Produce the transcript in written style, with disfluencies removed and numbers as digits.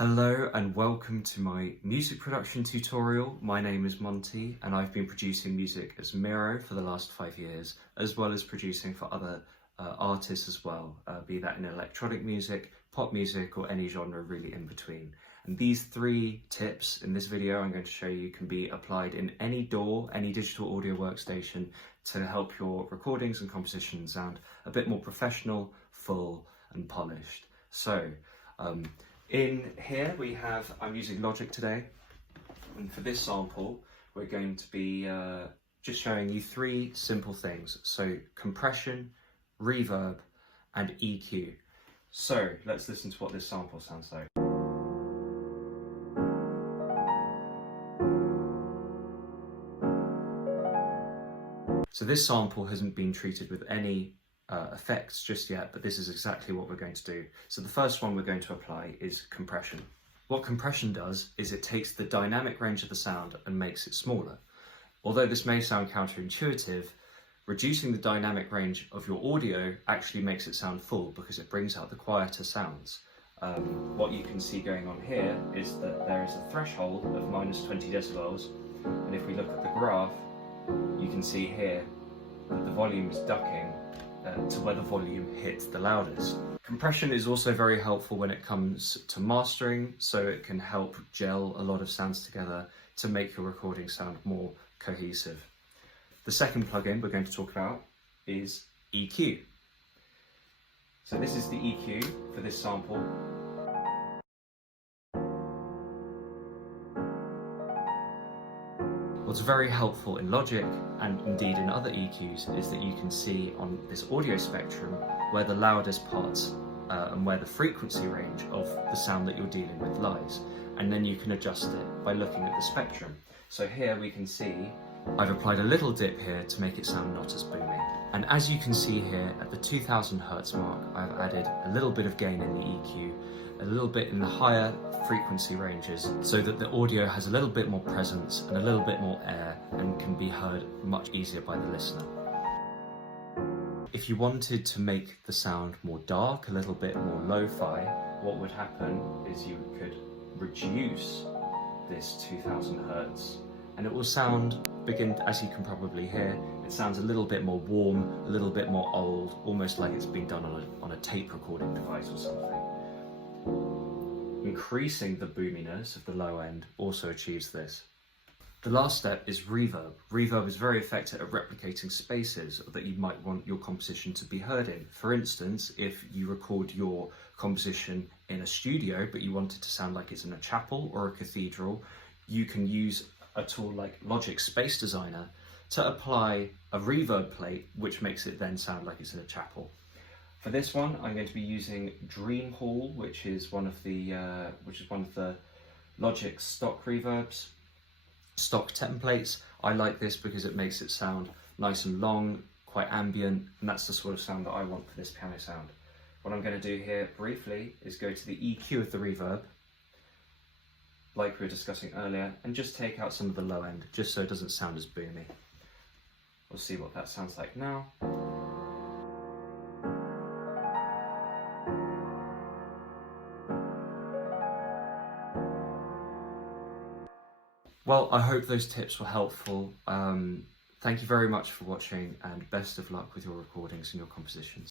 Hello and welcome to my music production tutorial. My name is Monty and I've been producing music as Miro for the last 5 years, as well as producing for other artists as well, be that in electronic music, pop music, or any genre really in between. And these 3 tips in this video I'm going to show you can be applied in any DAW, any digital audio workstation, to help your recordings and compositions sound a bit more professional, full and polished. So, in here I'm using Logic today, and for this sample we're going to be just showing you 3 simple things. So compression, reverb and EQ. So let's listen to what this sample sounds like. So this sample hasn't been treated with any effects just yet, but this is exactly what we're going to do. So the first one we're going to apply is compression. What compression does is it takes the dynamic range of the sound and makes it smaller. Although this may sound counterintuitive, reducing the dynamic range of your audio actually makes it sound full because it brings out the quieter sounds. What you can see going on here is that there is a threshold of -20 decibels, and if we look at the graph, you can see here that the volume is ducking to where the volume hits the loudest. Compression is also very helpful when it comes to mastering, so it can help gel a lot of sounds together to make your recording sound more cohesive. The second plugin we're going to talk about is EQ. So this is the EQ for this sample. What's very helpful in Logic, and indeed in other EQs, is that you can see on this audio spectrum where the loudest parts and where the frequency range of the sound that you're dealing with lies. And then you can adjust it by looking at the spectrum. So here we can see I've applied a little dip here to make it sound not as booming. And as you can see here at the 2000 Hertz mark, I've added a little bit of gain in the EQ, a little bit in the higher frequency ranges, so that the audio has a little bit more presence and a little bit more air and can be heard much easier by the listener. If you wanted to make the sound more dark, a little bit more lo-fi, what would happen is you could reduce this 2000 Hertz and it will begin, as you can probably hear, it sounds a little bit more warm, a little bit more old, almost like it's been done on a tape recording device or something. Increasing the boominess of the low end also achieves this. The last step is reverb. Reverb is very effective at replicating spaces that you might want your composition to be heard in. For instance, if you record your composition in a studio but you want it to sound like it's in a chapel or a cathedral, you can use a tool like Logic Space Designer to apply a reverb plate, which makes it then sound like it's in a chapel. For this one, I'm going to be using Dream Hall, which is one of the Logic stock reverbs, stock templates. I like this because it makes it sound nice and long, quite ambient, and that's the sort of sound that I want for this piano sound. What I'm going to do here briefly is go to the EQ of the reverb, like we were discussing earlier, and just take out some of the low end, just so it doesn't sound as boomy. We'll see what that sounds like now. Well, I hope those tips were helpful. Thank you very much for watching, and best of luck with your recordings and your compositions.